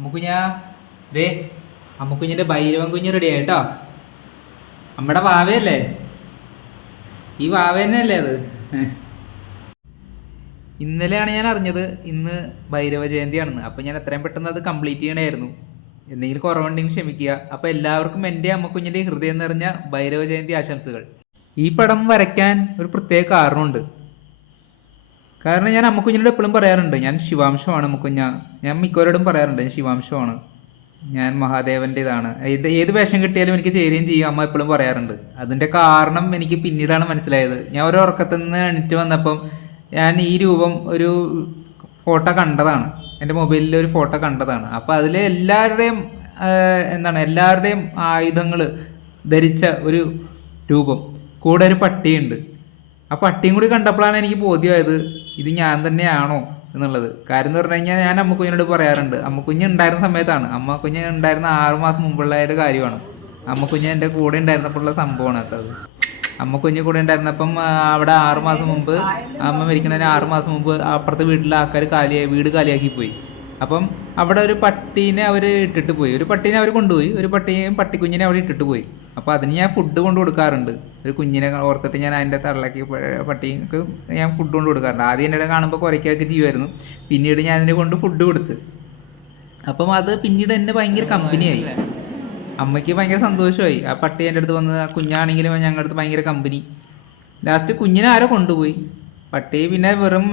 അമ്മുക്കുഞ്ഞാ ദേ അമ്മുക്കുഞ്ഞിന്റെ ഭൈരവൻ കുഞ്ഞ് റെഡി ആയിട്ടോ. നമ്മുടെ വാവയല്ലേ, ഈ വാവ തന്നെയല്ലേ അത്. ഇന്നലെയാണ് ഞാൻ അറിഞ്ഞത് ഇന്ന് ഭൈരവ ജയന്തിയാണെന്ന്. അപ്പം ഞാൻ എത്രയും പെട്ടെന്ന് അത് കംപ്ലീറ്റ് ചെയ്യണമായിരുന്നു. എന്തെങ്കിലും കുറവുണ്ടെങ്കിൽ ക്ഷമിക്കുക. അപ്പം എല്ലാവർക്കും എൻ്റെ അമ്മക്കുഞ്ഞിൻ്റെ ഹൃദയം നിറഞ്ഞ ഭൈരവ ജയന്തി ആശംസകൾ. ഈ പടം വരയ്ക്കാൻ ഒരു പ്രത്യേക കാരണമുണ്ട്. കാരണം ഞാൻ അമ്മക്കുഞ്ഞിനോട് എപ്പോഴും പറയാറുണ്ട്, ഞാൻ ശിവാംശമാണ് അമ്മക്കുഞ്ഞ. ഞാൻ മിക്കവരോടും പറയാറുണ്ട് ഞാൻ ശിവാംശമാണ്, ഞാൻ മഹാദേവൻ്റെ ഇതാണ്. ഏത് വേഷം കിട്ടിയാലും എനിക്ക് ചേരുകയും ചെയ്യും അമ്മ എപ്പോഴും പറയാറുണ്ട്. അതിൻ്റെ കാരണം എനിക്ക് പിന്നീടാണ് മനസ്സിലായത്. ഞാൻ ഒരു ഉറക്കത്തിൽ നിന്ന് എണീറ്റ് വന്നപ്പം ഞാൻ ഈ രൂപം ഒരു ഫോട്ടോ കണ്ടതാണ്, എൻ്റെ മൊബൈലിൽ ഒരു ഫോട്ടോ കണ്ടതാണ്. അപ്പോൾ അതിൽ എല്ലാവരുടെയും ആയുധങ്ങൾ ധരിച്ച ഒരു രൂപം, കൂടെ ഒരു പട്ടിയുണ്ട്. ആ പട്ടിയും കൂടി കണ്ടപ്പോഴാണ് എനിക്ക് ബോധ്യമായത് ഇത് ഞാൻ തന്നെയാണോ എന്നുള്ളത്. കാര്യം എന്ന് പറഞ്ഞു കഴിഞ്ഞാൽ ഞാൻ അമ്മക്കുഞ്ഞിനോട് പറയാറുണ്ട്, അമ്മക്കുഞ്ഞ് ഉണ്ടായിരുന്ന സമയത്താണ്, അമ്മക്കുഞ്ഞ് ഉണ്ടായിരുന്ന 6 മാസം മുമ്പുള്ള ഒരു കാര്യമാണ്. അമ്മക്കുഞ്ഞ് എൻ്റെ കൂടെ ഉണ്ടായിരുന്നപ്പോഴുള്ള സംഭവമാണ് കേട്ടോ അത്. അമ്മക്കുഞ്ഞ് കൂടെ ഉണ്ടായിരുന്നപ്പം അവിടെ 6 മാസം മുമ്പ്, അമ്മ മരിക്കുന്നതിന് 6 മാസം മുമ്പ് അപ്പുറത്തെ വീട്ടിലെ ആൾക്കാർ വീട് കാലിയാക്കി പോയി. അപ്പം അവിടെ ഒരു പട്ടീനെ അവർ ഇട്ടിട്ട് പോയി, ഒരു പട്ടീനെ അവർ കൊണ്ടുപോയി, ഒരു പട്ടിക്കുഞ്ഞിനെ അവിടെ ഇട്ടിട്ട് പോയി. അപ്പോൾ അതിന് ഞാൻ ഫുഡ് കൊണ്ട് കൊടുക്കാറുണ്ട്. ഒരു കുഞ്ഞിനെ ഓർത്തിട്ട് ഞാൻ അതിൻ്റെ തള്ളക്ക് പട്ടിക്ക് ഞാൻ ഫുഡ് കൊണ്ട് കൊടുക്കാറുണ്ട്. ആദ്യം എൻ്റെ കാണുമ്പോൾ കുരയ്ക്കൊക്കെ ചെയ്യുമായിരുന്നു, പിന്നീട് ഞാൻ അതിനെ കൊണ്ട് ഫുഡ് കൊടുത്ത്. അപ്പം അത് പിന്നീട് എന്നെ ഭയങ്കര കമ്പനിയായി, അമ്മയ്ക്ക് ഭയങ്കര സന്തോഷമായി. ആ പട്ടി എൻ്റെ അടുത്ത് വന്ന്, ആ കുഞ്ഞാണെങ്കിലും ഞങ്ങളുടെ അടുത്ത് ഭയങ്കര കമ്പനി. ലാസ്റ്റ് കുഞ്ഞിനെ ആരോ കൊണ്ടുപോയി. പട്ടി പിന്നെ വെറും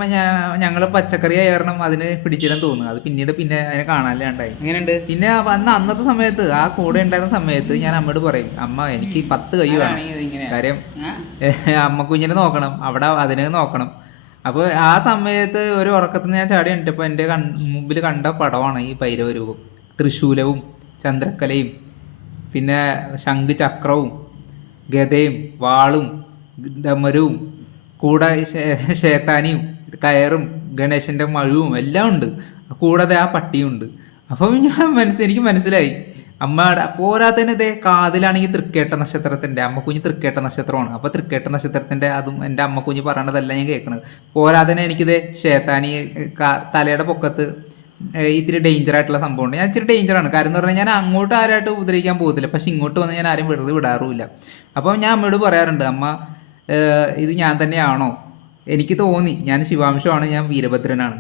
ഞങ്ങൾ പച്ചക്കറി കാരണം അതിന് പിടിച്ചിടാൻ തോന്നുന്നു. അത് പിന്നെ അതിനെ കാണാനില്ലാണ്ടായി. എങ്ങനെയുണ്ട് പിന്നെ അന്നത്തെ സമയത്ത്, ആ കൂടെ ഉണ്ടായിരുന്ന സമയത്ത് ഞാൻ അമ്മയോട് പറയും, അമ്മ എനിക്ക് 10 കൈ വേണം. കാര്യം അമ്മ കുഞ്ഞിനെ നോക്കണം, അവിടെ അതിനെ നോക്കണം. അപ്പോൾ ആ സമയത്ത് ഒരു ഉറക്കത്തിൽ ഞാൻ ചാടി എണീറ്റപ്പോൾ എൻ്റെ മുമ്പിൽ കണ്ട പടമാണ് ഈ ഭൈരവ രൂപം. തൃശൂലവും ചന്ദ്രക്കലയും പിന്നെ ശംഖ് ചക്രവും ഗദയും വാളും ഡമരുവും കൂടെ ശേത്താനിയും കയറും ഗണേശൻ്റെ മഴുവും എല്ലാം ഉണ്ട്, കൂടാതെ ആ പട്ടിയുണ്ട്. അപ്പം എനിക്ക് മനസ്സിലായി അമ്മയുടെ പോരാത്തതിന് ഇതേ കാതിലാണെങ്കിൽ തൃക്കേട്ട നക്ഷത്രത്തിൻ്റെ, അമ്മക്കുഞ്ഞ് തൃക്കേട്ട നക്ഷത്രമാണ്. അപ്പോൾ തൃക്കേട്ട നക്ഷത്രത്തിൻ്റെ അതും എൻ്റെ അമ്മക്കുഞ്ഞ് പറയണതല്ല ഞാൻ കേൾക്കണത്. പോരാത്തതിന് എനിക്കിതേ ശേത്താനി തലയുടെ പൊക്കത്ത് ഇത്തിരി ഡേഞ്ചർ ആയിട്ടുള്ള സംഭവമുണ്ട്. ഞാൻ ഇച്ചിരി ഡേഞ്ചറാണ്. കാര്യം എന്ന് പറഞ്ഞാൽ ഞാൻ അങ്ങോട്ട് ആരായിട്ട് ഉപദ്രവിക്കാൻ പോകത്തില്ല, പക്ഷെ ഇങ്ങോട്ട് വന്ന് ഞാൻ ആരും വെറുതെ വിടാറുമില്ല. അപ്പം ഞാൻ അമ്മയോട് പറയാറുണ്ട്, അമ്മ ഇത് ഞാൻ തന്നെയാണോ? എനിക്ക് തോന്നി ഞാൻ ശിവാംശമാണ്, ഞാൻ വീരഭദ്രനാണ്.